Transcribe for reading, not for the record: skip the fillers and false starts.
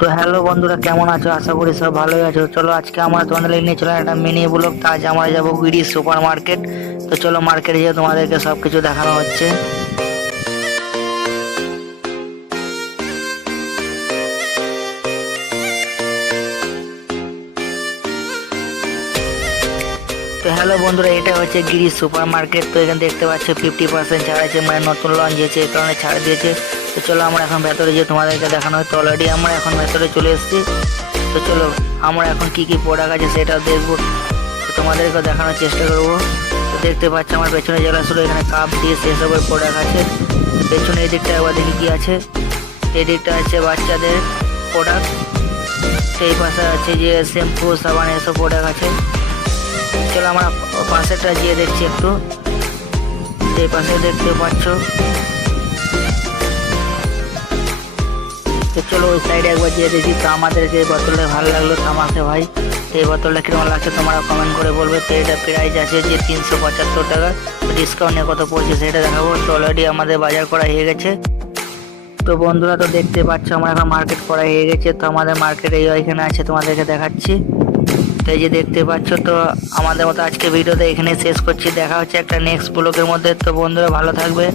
তো হ্যালো বন্ধুরা, কেমন আছো? আশা করি সব ভালোই আছো। চলো আজকে আমরা তোমাদের নিয়ে চলে একটা মিনি ব্লগ। তা আজ আমরা যাবো গিরি সুপার মার্কেট। তো চলো মার্কেটে গিয়ে তোমাদেরকে সবকিছু দেখানো হচ্ছে। তো হ্যালো বন্ধুরা, এটা হচ্ছে গিরি সুপার মার্কেট। তো এখানে দেখতে পাচ্ছ 50% ছাড় আছে, মানে নতুন লঞ্চ হয়েছে এই কারণে ছাড় দিয়েছে। তো চলো আমরা এখন ভেতরে গিয়ে তোমাদেরকে দেখানো হচ্ছে। অলরেডি আমরা এখন ভেতরে চলে এসেছি। তো চলো আমরা এখন কি কি প্রোডাক্ট আছে সেটা দেখবো, তো তোমাদেরকে দেখানোর চেষ্টা করবো। তো দেখতে পাচ্ছ আমার পেছনে যেগুলো ছিল, এখানে কাপ দিয়ে সেসবের প্রোডাক্ট আছে। পেছনে এই দিকটা একবার দেখি কি আছে। এই দিকটা আছে বাচ্চাদের প্রোডাক্ট। তো এই পাশে আছে যে শ্যাম্পু সাবান এসব প্রোডাক্ট আছে। চলো আমরা পাশেরটা গিয়ে দেখছি একটু। এই পাশে দেখতে পাচ্ছ। তো চলো ওই সাইডে একবার গিয়ে দেখি। তো আমাদের যে বোতলটা ভালো লাগলো আমাকে ভাই, তো এই বোতলটা কিরকম লাগছে তোমরা কমেন্ট করে বলবে। তো এটা প্রাইস আছে যে 375 টাকা। তো ডিসকাউন্টে কত পড়ছে সেটা দেখাবো। তো অলরেডি আমাদের বাজার করা হয়ে গেছে। তো বন্ধুরা, তো দেখতে পাচ্ছ আমার এখন মার্কেট করা হয়ে গেছে। তো আমাদের মার্কেটে এখানে আছে, তোমাদেরকে দেখাচ্ছি। তো এই যে দেখতে পাচ্ছ। তো আমাদের মতো আজকে ভিডিওটা এখানে শেষ করছি। দেখা হচ্ছে একটা নেক্সট ব্লগের মধ্যে। তো বন্ধুরা ভালো থাকবে।